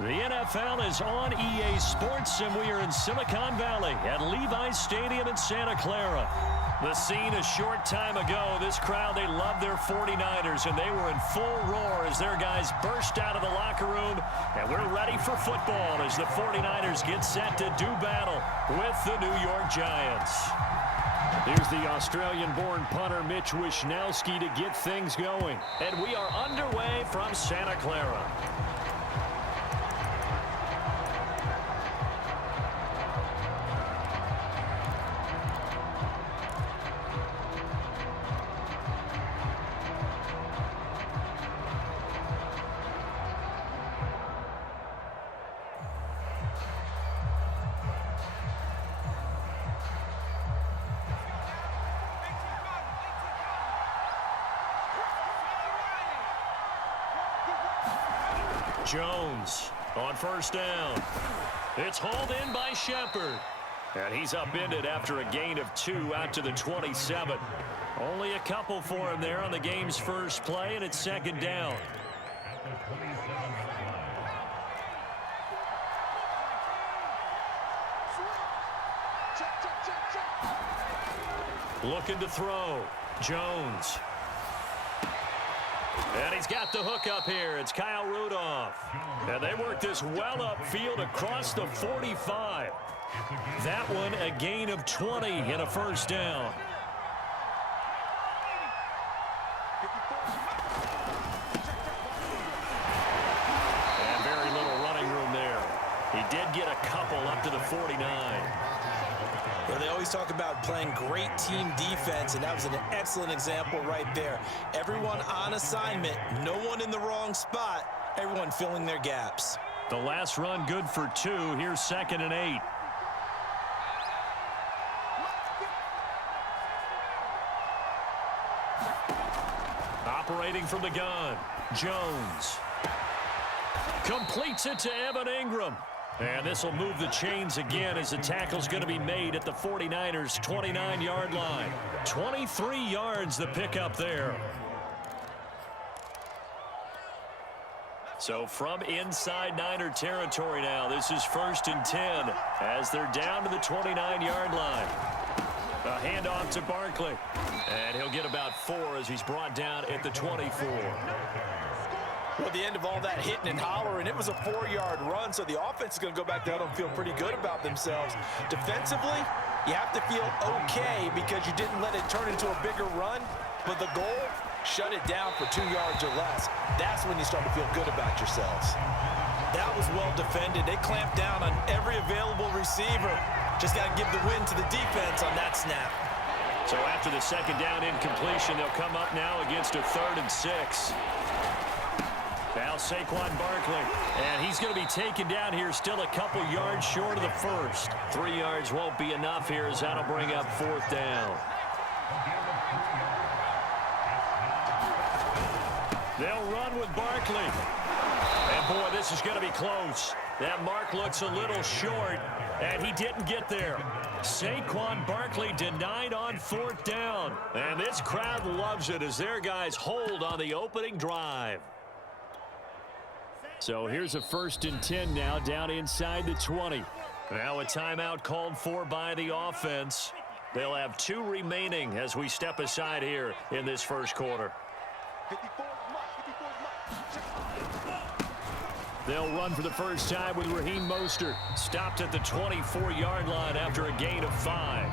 The NFL is on EA Sports, and we are in Silicon Valley at Levi's Stadium in Santa Clara. The scene a short time ago, this crowd, they love their 49ers, and they were in full roar as their guys burst out of the locker room, and we're ready for football as the 49ers get set to do battle with the New York Giants. Here's the Australian-born punter Mitch Wishnowsky to get things going, and we are underway from Santa Clara. Jones on first down. It's hauled in by Shepard. And he's upended after a gain of 2 out to the 27. Only a couple for him there on the game's first play, and it's second down. Looking to throw. Jones. And he's got the hook up here. It's Kyle Rudolph. And they work this well upfield across the 45. That one a gain of 20 and a first down. And very little running room there. He did get a couple up to the 49. Well, they always talk about playing great team defense, and that was an excellent example right there. Everyone on assignment, no one in the wrong spot, everyone filling their gaps. The last run good for 2. Here's 2nd and 8. Operating from the gun, Jones. Completes it to Evan Ingram. And this will move the chains again as the tackle's going to be made at the 49ers' 29-yard line. 23 yards the pickup there. So from inside Niner territory now, this is 1st and 10 as they're down to the 29-yard line. A handoff to Barkley. And he'll get about 4 as he's brought down at the 24. Well, at the end of all that hitting and hollering, it was a 4-yard run, so the offense is going to go back down and feel pretty good about themselves. Defensively, you have to feel okay because you didn't let it turn into a bigger run, but the goal, shut it down for 2 yards or less. That's when you start to feel good about yourselves. That was well defended. They clamped down on every available receiver. Just got to give the win to the defense on that snap. So after the second down incompletion, they'll come up now against a 3rd and 6. Now Saquon Barkley, and he's going to be taken down here, still a couple yards short of the first. 3 yards won't be enough here as that'll bring up 4th down. They'll run with Barkley. And boy, this is going to be close. That mark looks a little short, and he didn't get there. Saquon Barkley denied on 4th down. And this crowd loves it as their guys hold on the opening drive. So here's a 1st and 10 now down inside the 20. Now a timeout called for by the offense. They'll have 2 remaining as we step aside here in this first quarter. They'll run for the first time with Raheem Mostert. Stopped at the 24-yard line after a gain of 5.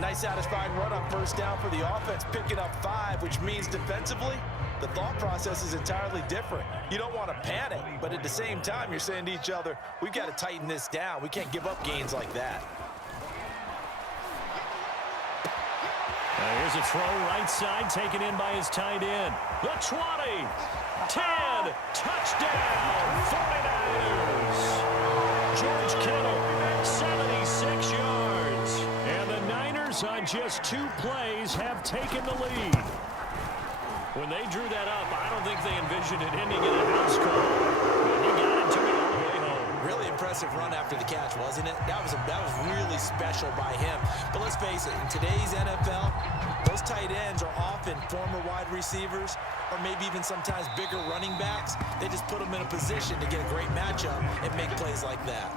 Nice satisfying run on first down for the offense, picking up 5, which means defensively, the thought process is entirely different. You don't want to panic, but at the same time, you're saying to each other, we've got to tighten this down. We can't give up gains like that. Here's a throw right side taken in by his tight end. The 20, 10, touchdown, 49ers. George Kittle, 76 yards. And the Niners on just 2 plays have taken the lead. When they drew that up, I don't think they envisioned it ending in a house call. He got it to it all the way home. Really impressive impressive run after the catch, wasn't it? That was really special by him. But let's face it, in today's NFL, those tight ends are often former wide receivers or maybe even sometimes bigger running backs. They just put them in a position to get a great matchup and make plays like that.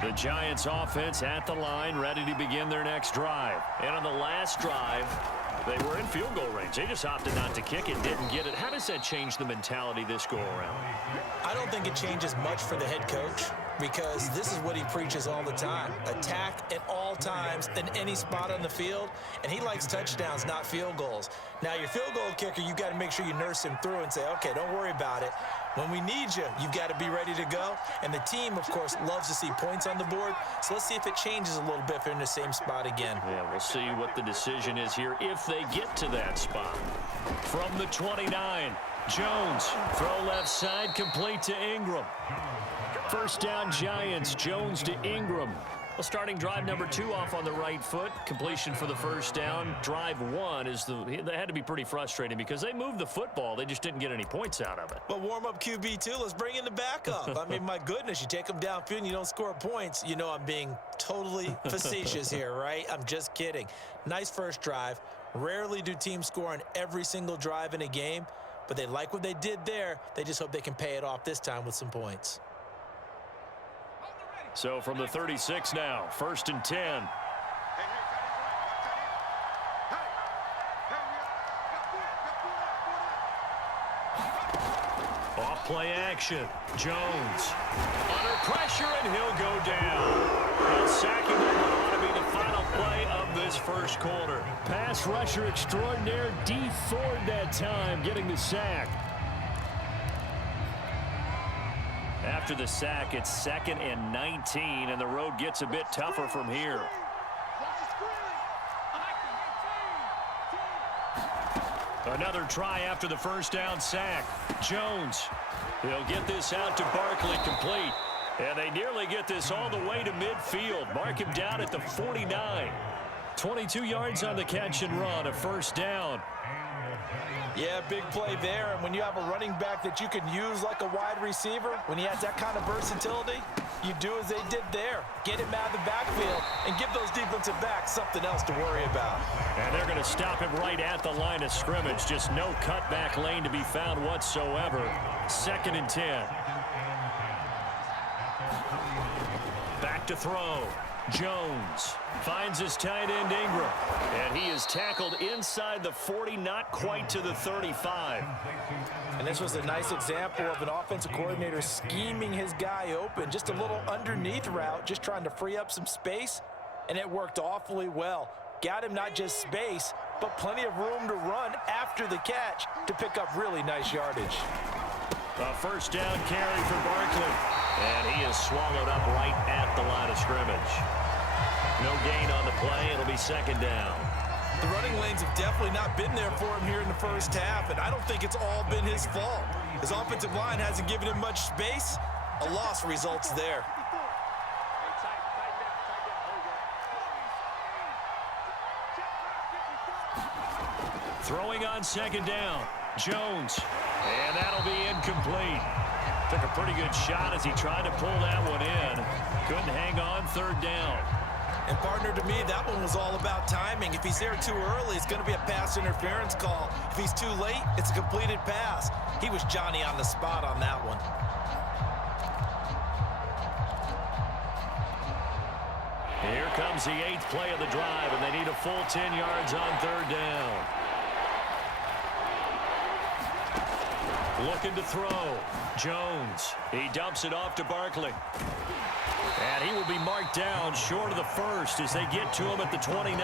The Giants offense at the line, ready to begin their next drive. And on the last drive, they were in field goal range. They just opted not to kick it, didn't get it. How does that change the mentality this go around? I don't think it changes much for the head coach because this is what he preaches all the time. Attack at all times in any spot on the field, and he likes touchdowns, not field goals. Now, your field goal kicker, you've got to make sure you nurse him through and say, okay, don't worry about it. When we need you, you've got to be ready to go. And the team, of course, loves to see points on the board. So let's see if it changes a little bit if they're in the same spot again. Yeah, we'll see what the decision is here if they get to that spot. From the 29, Jones, throw left side, complete to Ingram. First down, Giants. Jones to Ingram. Well, starting drive number 2 off on the right foot. Completion for the first down. Drive 1 is they had to be pretty frustrating because they moved the football. They just didn't get any points out of it. But warm-up QB, too. Let's bring in the backup. I mean, my goodness, you take them downfield and you don't score points. You know I'm being totally facetious here, right? I'm just kidding. Nice first drive. Rarely do teams score on every single drive in a game, but they like what they did there. They just hope they can pay it off this time with some points. So from the 36 now, 1st and 10. Off play action. Jones under pressure, and he'll go down. And sacking him ought to be the final play of this first quarter. Pass rusher extraordinaire, D. Ford that time, getting the sack. After the sack, it's 2nd and 19, and the road gets a bit tougher from here. Another try after the first down sack. Jones, he'll get this out to Barkley, complete. And they nearly get this all the way to midfield. Mark him down at the 49. 22 yards on the catch and run, a first down. Yeah, big play there. And when you have a running back that you can use like a wide receiver, when he has that kind of versatility, you do as they did there. Get him out of the backfield and give those defensive backs something else to worry about. And they're going to stop him right at the line of scrimmage. Just no cutback lane to be found whatsoever. 2nd and 10. Back to throw. Jones finds his tight end Ingram, and he is tackled inside the 40, not quite to the 35. And this was a nice example of an offensive coordinator scheming his guy open, just a little underneath route, just trying to free up some space, and it worked awfully well. Got him not just space, but plenty of room to run after the catch to pick up really nice yardage. A first down carry for Barkley. And he is swallowed up right at the line of scrimmage. No gain on the play. It'll be 2nd down. The running lanes have definitely not been there for him here in the first half, and I don't think it's all been his fault. His offensive line hasn't given him much space. A loss results there. Throwing on 2nd down. Jones. And that'll be incomplete. Took a pretty good shot as he tried to pull that one in. Couldn't hang on, 3rd down. And partner, to me, that one was all about timing. If he's there too early, it's going to be a pass interference call. If he's too late, it's a completed pass. He was Johnny on the spot on that one. Here comes the 8th play of the drive, and they need a full 10 yards on 3rd down. Looking to throw. Jones. He dumps it off to Barkley. And he will be marked down short of the 1st as they get to him at the 29.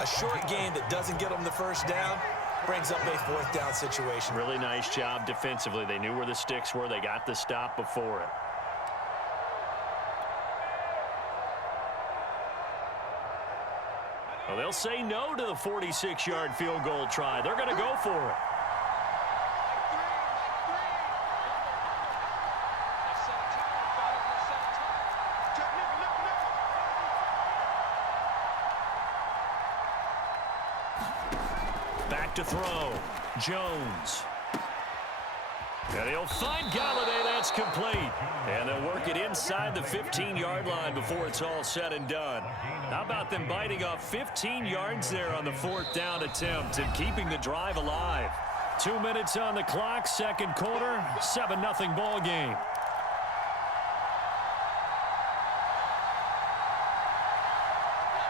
A short gain that doesn't get him the first down brings up a 4th down situation. Really nice job defensively. They knew where the sticks were. They got the stop before it. Well, they'll say no to the 46-yard field goal try. They're going to go for it. Back to throw. Jones. And he'll find Galladay. That's complete. And they'll work it inside the 15-yard line before it's all said and done. How about them biting off 15 yards there on the 4th down attempt and keeping the drive alive? 2 minutes on the clock, second quarter, 7-0 ball game.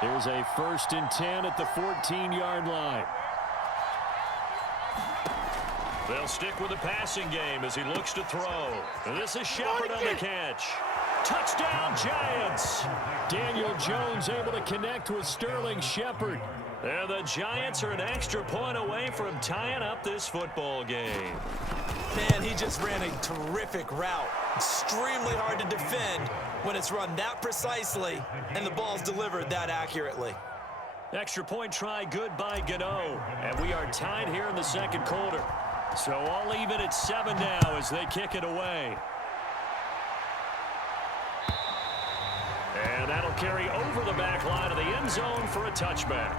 Here's a 1st and 10 at the 14-yard line. They'll stick with the passing game as he looks to throw. And this is Shepard on the catch. Touchdown, Giants! Daniel Jones able to connect with Sterling Shepard. And the Giants are an extra point away from tying up this football game. Man, he just ran a terrific route. Extremely hard to defend when it's run that precisely and the ball's delivered that accurately. Extra point try good by Gano. And we are tied here in the second quarter. So all even at 7 now as they kick it away. And that'll carry over the back line of the end zone for a touchback.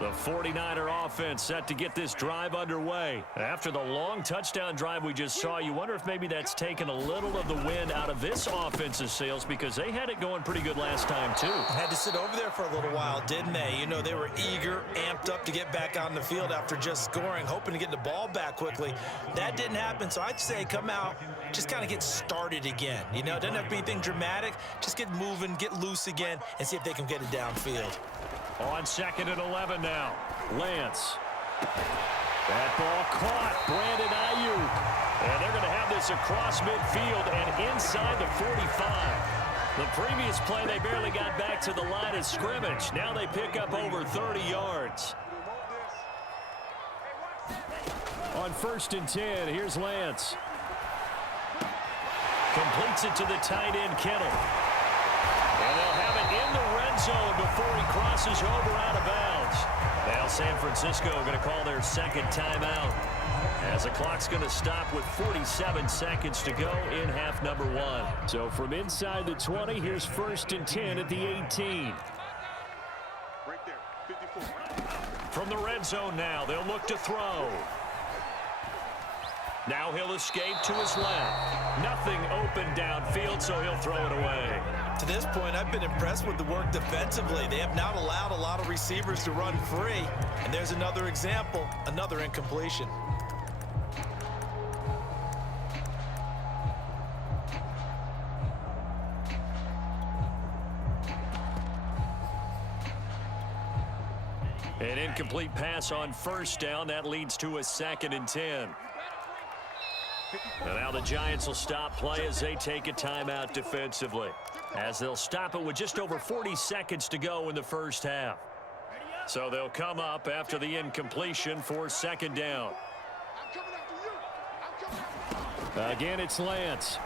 The 49er offense set to get this drive underway. After the long touchdown drive we just saw, you wonder if maybe that's taken a little of the wind out of this offense's sails because they had it going pretty good last time, too. Had to sit over there for a little while, didn't they? You know, they were eager, amped up to get back on the field after just scoring, hoping to get the ball back quickly. That didn't happen, so I'd say come out, just kind of get started again. You know, it doesn't have to be anything dramatic. Just get moving, get loose again, and see if they can get it downfield. On 2nd and 11 now. Lance. That ball caught. Brandon Ayuk. And they're going to have this across midfield and inside the 45. The previous play, they barely got back to the line of scrimmage. Now they pick up over 30 yards. On 1st and 10, here's Lance. Completes it to the tight end, Kittle. And they'll have it in the red zone before he crosses over out of bounds. Now San Francisco going to call their second timeout as the clock's going to stop with 47 seconds to go in half number 1. So from inside the 20, here's 1st and 10 at the 18. Right there, 54. From the red zone now, they'll look to throw. Now he'll escape to his left. Nothing open downfield, so he'll throw it away. To this point, I've been impressed with the work defensively. They have not allowed a lot of receivers to run free. And there's another example, another incompletion. An incomplete pass on 1st down. That leads to a 2nd and 10. And now the Giants will stop play as they take a timeout defensively, as they'll stop it with just over 40 seconds to go in the first half. So they'll come up after the incompletion for 2nd down. Again, it's Lance.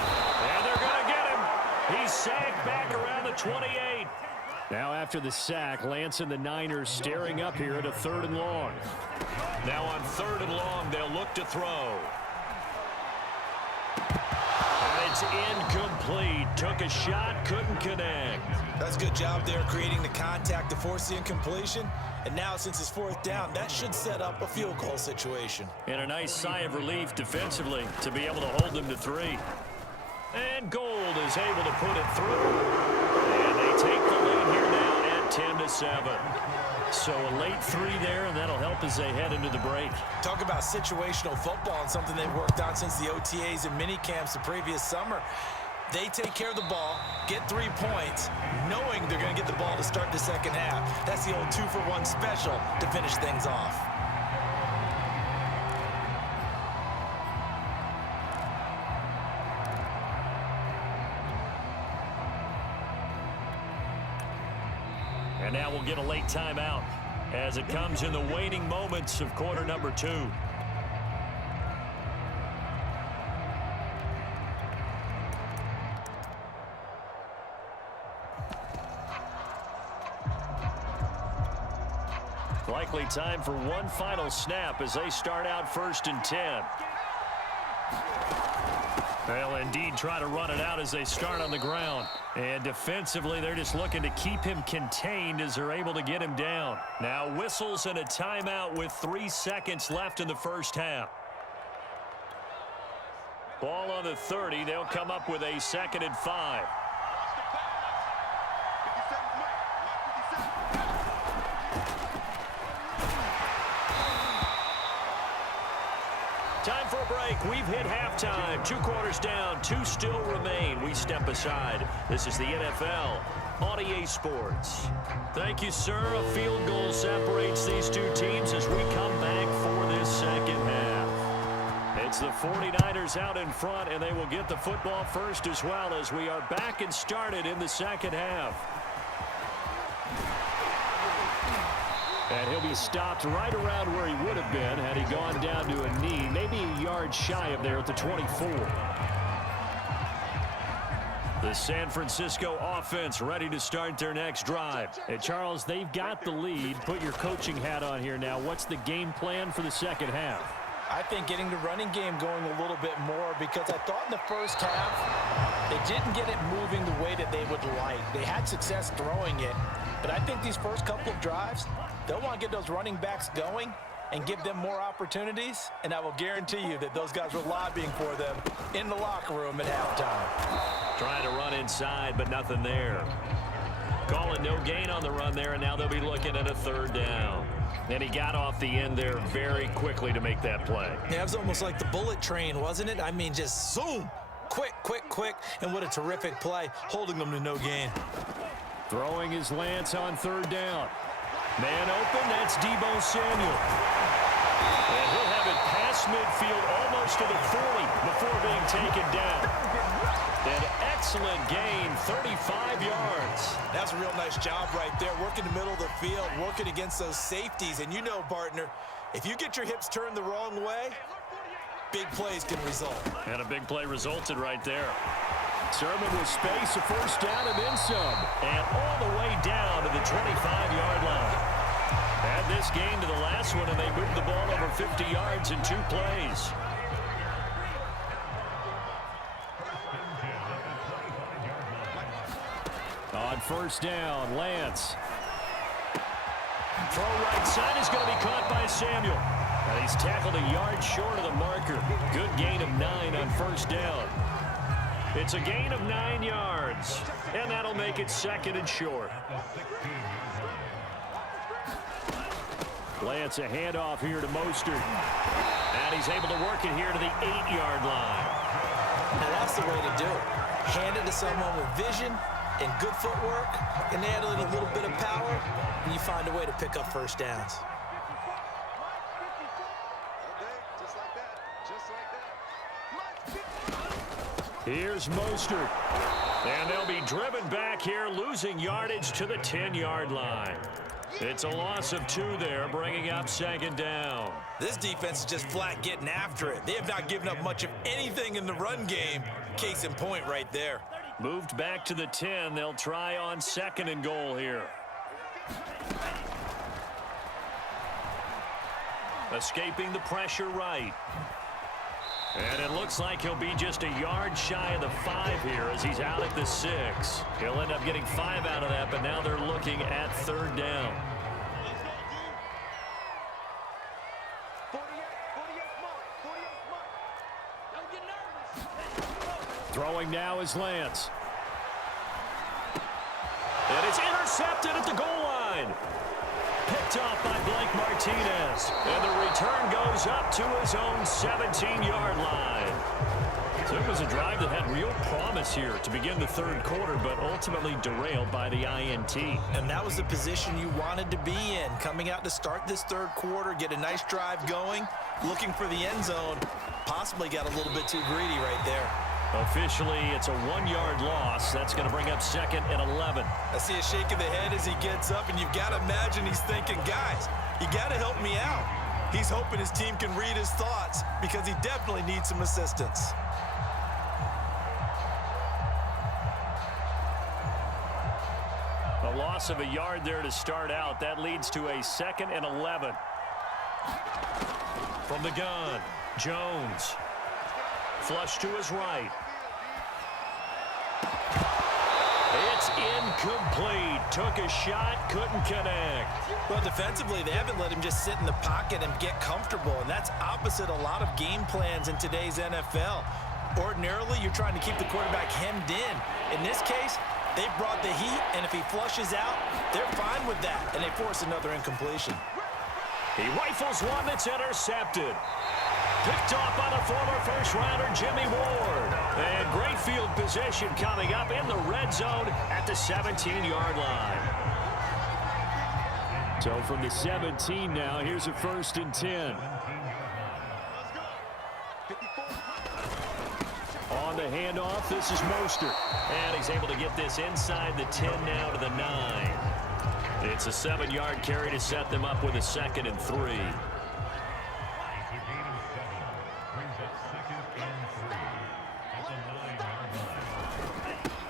And they're going to get him. He's sacked back around the 28. Now after the sack, Lance and the Niners staring up here at a 3rd and long. Now on 3rd and long, they'll look to throw. And it's incomplete. Took a shot, couldn't connect. That's a good job there creating the contact to force the incompletion. And now since it's 4th down, that should set up a field goal situation. And a nice sigh of relief defensively to be able to hold them to 3. And Gold is able to put it through. And they take the lead here now at 10-7. So a late 3 there, and that'll help as they head into the break. Talk about situational football and something they've worked on since the OTAs and mini camps the previous summer. They take care of the ball, get 3 points, knowing they're going to get the ball to start the second half. That's the old 2-for-1 special to finish things off. And now we'll get a late timeout as it comes in the waning moments of quarter number 2. only time for one final snap as they start out 1st and 10. They'll indeed try to run it out as they start on the ground. And defensively, they're just looking to keep him contained as they're able to get him down. Now whistles and a timeout with 3 seconds left in the first half. Ball on the 30. They'll come up with a 2nd and 5. Time for a break. We've hit halftime. 2 quarters down. 2 still remain. We step aside. This is the NFL on EA Sports. Thank you, sir. A field goal separates these two teams as we come back for this second half. It's the 49ers out in front, and they will get the football first as well as we are back and started in the second half. And he'll be stopped right around where he would have been had he gone down to a knee, maybe a yard shy of there at the 24. The San Francisco offense ready to start their next drive. And Charles, they've got the lead. Put your coaching hat on here now. What's the game plan for the second half? I think getting the running game going a little bit more, because I thought in the first half they didn't get it moving the way that they would like. They had success throwing it, but I think these first couple of drives, they'll want to get those running backs going and give them more opportunities, and I will guarantee you that those guys were lobbying for them in the locker room at halftime. Trying to run inside, but nothing there. Calling no gain on the run there, and now they'll be looking at a 3rd down. And he got off the end there very quickly to make that play. Yeah, it was almost like the bullet train, wasn't it? I mean, just zoom. Quick, quick, quick. And what a terrific play, holding them to no gain. Throwing his Lance on 3rd down. Man open, that's Deebo Samuel. And he'll have it past midfield almost to the 40 before being taken down. An excellent gain, 35 yards. That's a real nice job right there, working the middle of the field, working against those safeties. And you know, partner, if you get your hips turned the wrong way, big plays can result. And a big play resulted right there. Sermon with space, a 1st down and then some. And all the way down to the 25-yard line. Add this game to the last one, and they moved the ball over 50 yards in 2 plays. On 1st down, Lance. Throw right side is going to be caught by Samuel. And he's tackled a yard short of the marker. Good gain of 9 on 1st down. It's a gain of 9 yards, and that'll make it 2nd and short. Lance, a handoff here to Mostert. And he's able to work it here to the 8-yard line. Now that's the way to do it. Hand it to someone with vision and good footwork, and add a little bit of power, and you find a way to pick up 1st downs. Here's Mostert. And they'll be driven back here, losing yardage to the 10-yard line. It's a loss of 2 there, bringing up 2nd down. This defense is just flat getting after it. They have not given up much of anything in the run game. Case in point right there. Moved back to the 10. They'll try on 2nd and goal here. Escaping the pressure right. And it looks like he'll be just a yard shy of the 5 here as he's out at the 6. He'll end up getting 5 out of that, but now they're looking at 3rd down. Throwing now is Lance. And it's intercepted at the goal line. Picked off by Blake Martinez. And the return goes up to his own 17-yard line. So it was a drive that had real promise here to begin the 3rd quarter, but ultimately derailed by the INT. And that was the position you wanted to be in. Coming out to start this 3rd quarter, get a nice drive going, looking for the end zone. Possibly got a little bit too greedy right there. Officially, it's a 1-yard loss. That's going to bring up 2nd and 11. I see a shake of the head as he gets up, and you've got to imagine he's thinking, guys, you got to help me out. He's hoping his team can read his thoughts because he definitely needs some assistance. A loss of a yard there to start out. That leads to a 2nd and 11. From the gun, Jones. Flush to his right. It's incomplete. Took a shot, couldn't connect. Well, defensively, they haven't let him just sit in the pocket and get comfortable, and that's opposite a lot of game plans in today's NFL. Ordinarily, you're trying to keep the quarterback hemmed in. In this case, they brought the heat, and if he flushes out, they're fine with that, and they force another incompletion. He rifles one that's intercepted. Picked off by the former first-rounder Jimmy Ward. And great field position coming up in the red zone at the 17-yard line. So from the 17 now, here's a 1st and 10. On the handoff, this is Mostert. And he's able to get this inside the 10 now to the 9. It's a 7-yard carry to set them up with a 2nd and 3.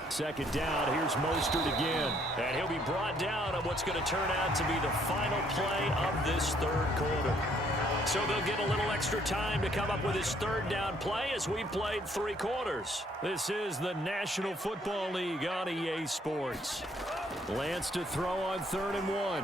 Second down, here's Mostert again. And he'll be brought down on what's going to turn out to be the final play of this 3rd quarter. So they'll get a little extra time to come up with his 3rd down play as we played 3 quarters. This is the National Football League on EA Sports. Lance to throw on 3rd and 1.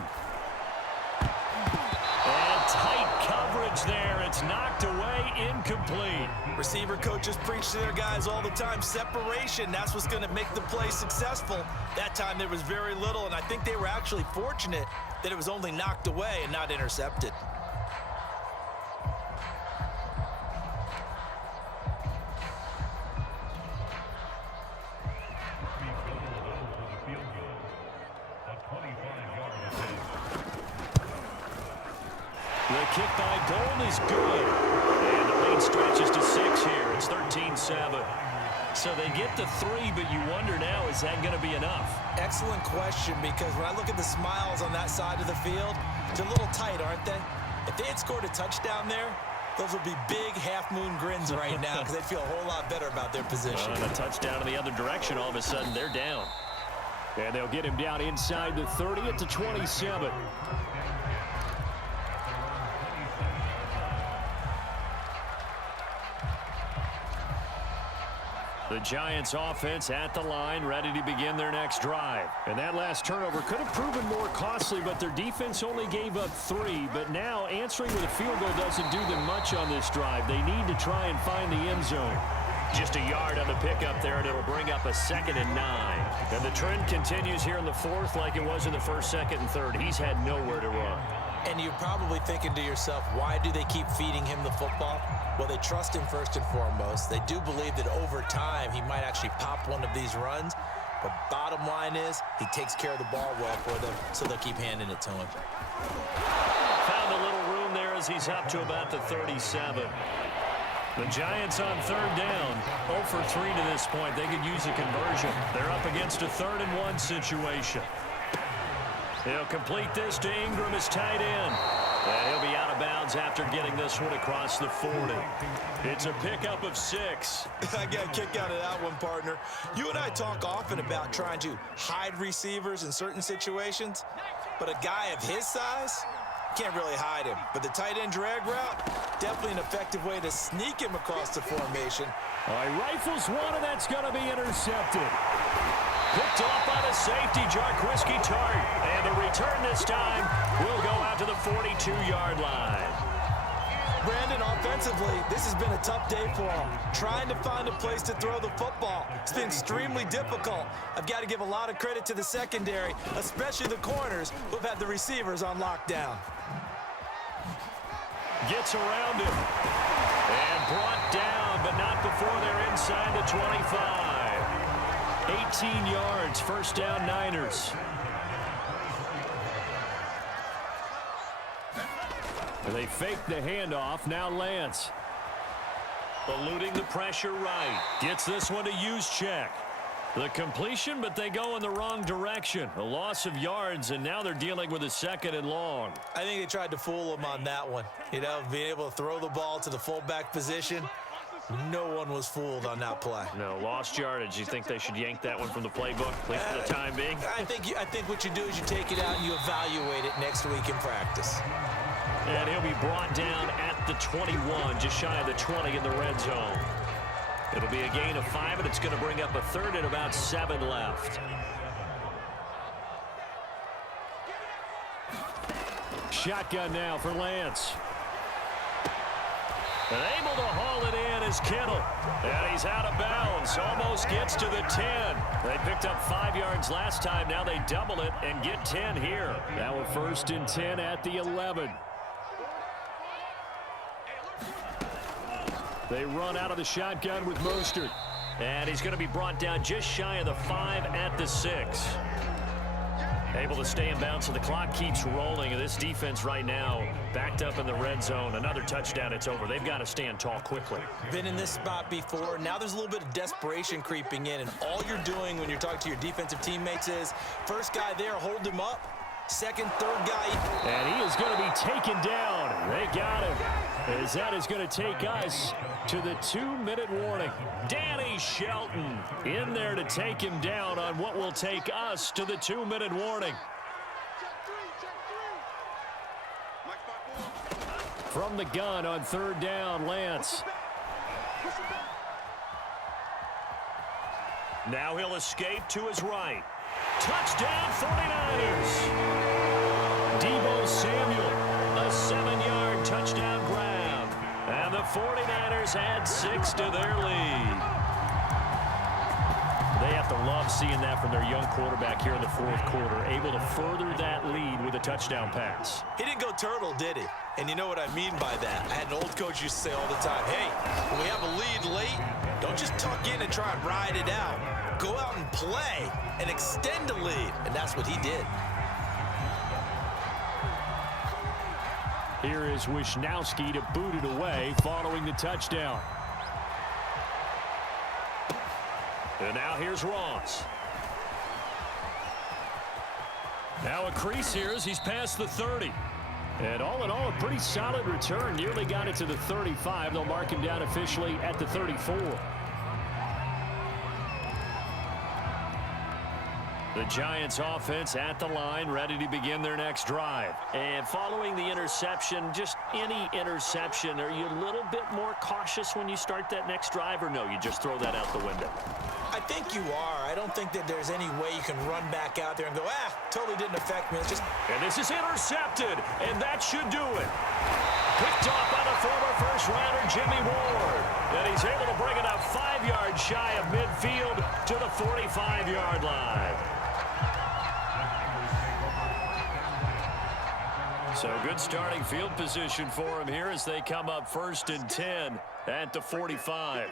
And tight coverage there. It's knocked away, incomplete. Receiver coaches preach to their guys all the time. Separation, that's what's going to make the play successful. That time there was very little, and I think they were actually fortunate that it was only knocked away and not intercepted. The kick by Gold is good. And the lead stretches to 6 here. It's 13-7. So they get the 3, but you wonder now, is that going to be enough? Excellent question, because when I look at the smiles on that side of the field, they're a little tight, aren't they? If they had scored a touchdown there, those would be big half-moon grins right now because they'd feel a whole lot better about their position. And a touchdown in the other direction, all of a sudden they're down. And they'll get him down inside the 30 at the 27. The Giants offense at the line, ready to begin their next drive. And that last turnover could have proven more costly, but their defense only gave up 3. But now answering with a field goal doesn't do them much on this drive. They need to try and find the end zone. Just a yard on the pickup there, and it'll bring up a 2nd and 9. And the trend continues here in the 4th like it was in the 1st, 2nd, and 3rd. He's had nowhere to run. And you're probably thinking to yourself, why do they keep feeding him the football? Well, they trust him first and foremost. They do believe that over time he might actually pop one of these runs. But bottom line is he takes care of the ball well for them, so they'll keep handing it to him. Found a little room there as he's up to about the 37. The Giants on 3rd down, 0 for 3 to this point. They could use a conversion. They're up against a 3rd and 1 situation. He'll complete this to Ingram as tight end. And he'll be out of bounds after getting this one across the 40. It's a pickup of 6. I got a kick out of that one, partner. You and I talk often about trying to hide receivers in certain situations, but a guy of his size, can't really hide him. But the tight end drag route, definitely an effective way to sneak him across the formation. He rifles one, and that's going to be intercepted. Picked off by the safety, Jarquiski Tart. And the return this time will go out to the 42-yard line. Brandon, offensively, this has been a tough day for him. Trying to find a place to throw the football. It's been extremely difficult. I've got to give a lot of credit to the secondary, especially the corners who have had the receivers on lockdown. Gets around him. And brought down, but not before they're inside the 25. 18 yards, 1st down Niners. They fake the handoff. Now Lance. Eluding the pressure right. Gets this one to Juszczyk. The completion, but they go in the wrong direction. A loss of yards, and now they're dealing with a 2nd and long. I think they tried to fool him on that one. You know, being able to throw the ball to the fullback position. No one was fooled on that play. No, lost yardage. You think they should yank that one from the playbook, at least for the time being? I think what you do is you take it out and you evaluate it next week in practice. And he'll be brought down at the 21, just shy of the 20 in the red zone. It'll be a gain of 5, and it's going to bring up a third and about 7 left. Shotgun now for Lance. And able to haul it in is Kittle. And he's out of bounds. Almost gets to the 10. They picked up 5 yards last time. Now they double it and get 10 here. Now a 1st and 10 at the 11. They run out of the shotgun with Mostert. And he's going to be brought down just shy of the 5 at the 6. Able to stay in bounds, so the clock keeps rolling. This defense right now backed up in the red zone. Another touchdown, it's over. They've got to stand tall quickly. Been in this spot before. Now there's a little bit of desperation creeping in, and all you're doing when you're talking to your defensive teammates is first guy there, hold him up. Second, third guy. And he is going to be taken down. They got him. As that is going to take us to the 2-minute warning. Danny Shelton in there to take him down on what will take us to the 2-minute warning. From the gun on 3rd down, Lance. Now he'll escape to his right. Touchdown 49ers. Deebo Samuel, a 7-yard touchdown grab. And the 49ers add 6 to their lead. They have to love seeing that from their young quarterback here in the 4th quarter, able to further that lead with a touchdown pass. He didn't go turtle, did he? And you know what I mean by that. I had an old coach used to say all the time, hey, when we have a lead late, don't just tuck in and try and ride it out. Go out and play and extend the lead. And that's what he did. Here is Wisnowski to boot it away following the touchdown. And now here's Ross. Now a crease here as he's past the 30. And all in all, a pretty solid return. Nearly got it to the 35. They'll mark him down officially at the 34. The Giants offense at the line, ready to begin their next drive. And following the interception, just any interception, are you a little bit more cautious when you start that next drive, or no, you just throw that out the window? I think you are. I don't think that there's any way you can run back out there and go, totally didn't affect me. It's just... And this is intercepted, and that should do it. Picked off by the former first-rounder Jimmy Ward. And he's able to bring it up 5 yards shy of midfield to the 45-yard line. So good starting field position for him here as they come up 1st and 10 at the 45.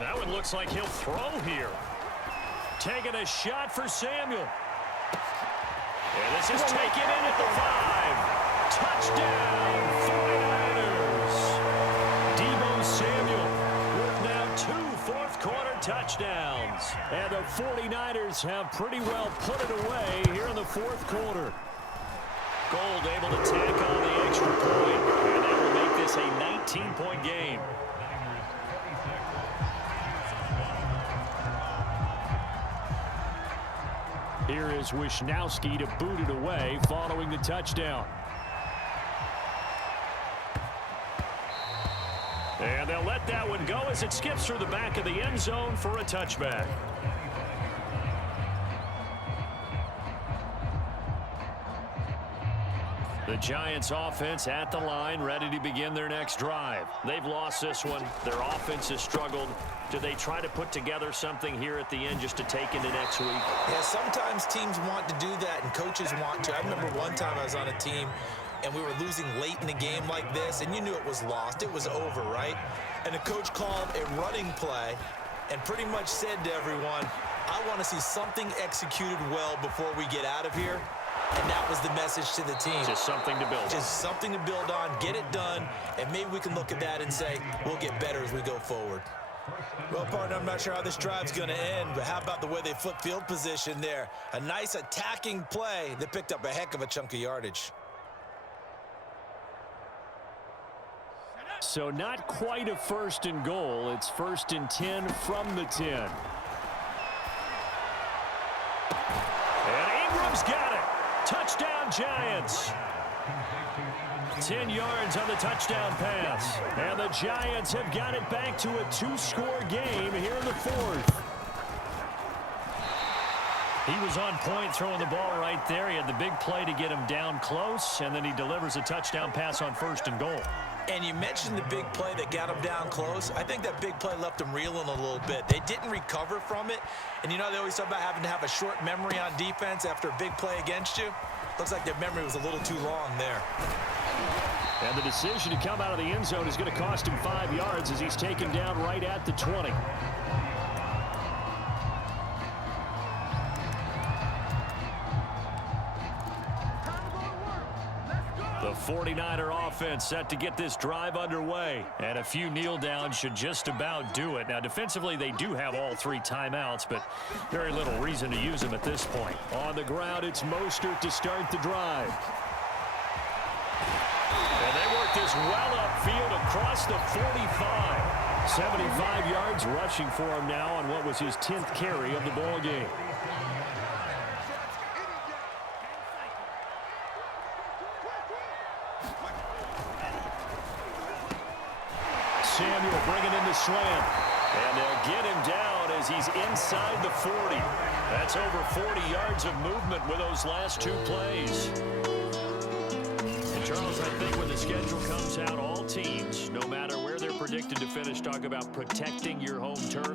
That one looks like he'll throw here. Taking a shot for Samuel. And this is taken in at the 5. Touchdown, 49ers. Deebo Samuel with now 2 fourth-quarter touchdowns. And the 49ers have pretty well put it away here in the 4th quarter. Gold able to tack on the extra point, and that will make this a 19-point game. Here is Wisnowski to boot it away following the touchdown. And they'll let that one go as it skips through the back of the end zone for a touchback. The Giants offense at the line, ready to begin their next drive. They've lost this one. Their offense has struggled. Do they try to put together something here at the end just to take into next week? Yeah, sometimes teams want to do that and coaches want to. I remember one time I was on a team and we were losing late in the game like this, and you knew it was lost. It was over, right? And the coach called a running play and pretty much said to everyone, I want to see something executed well before we get out of here. And that was the message to the team. Just something to build on. Just something to build on, get it done, and maybe we can look at that and say, we'll get better as we go forward. Well, partner, I'm not sure how this drive's going to end, but how about the way they flip field position there? A nice attacking play that picked up a heck of a chunk of yardage. So not quite a 1st and goal. It's 1st and 10 from the 10. And Ingram's got it. Touchdown, Giants. 10 yards on the touchdown pass. And the Giants have got it back to a 2-score game here in the 4th. He was on point throwing the ball right there. He had the big play to get him down close, and then he delivers a touchdown pass on 1st and goal. And you mentioned the big play that got him down close. I think that big play left him reeling a little bit. They didn't recover from it. And you know they always talk about having to have a short memory on defense after a big play against you. Looks like their memory was a little too long there. And the decision to come out of the end zone is going to cost him 5 yards as he's taken down right at the 20. The 49er offense set to get this drive underway. And a few kneel downs should just about do it. Now, defensively, they do have all 3 timeouts, but very little reason to use them at this point. On the ground, it's Mostert to start the drive. And they work this well upfield across the 45. 75 yards rushing for him now on what was his 10th carry of the ball game. Samuel bringing in the slant. And they'll get him down as he's inside the 40. That's over 40 yards of movement with those last 2 plays. And Charles, I think when the schedule comes out, all teams, no matter where they're predicted to finish, talk about protecting your home turf.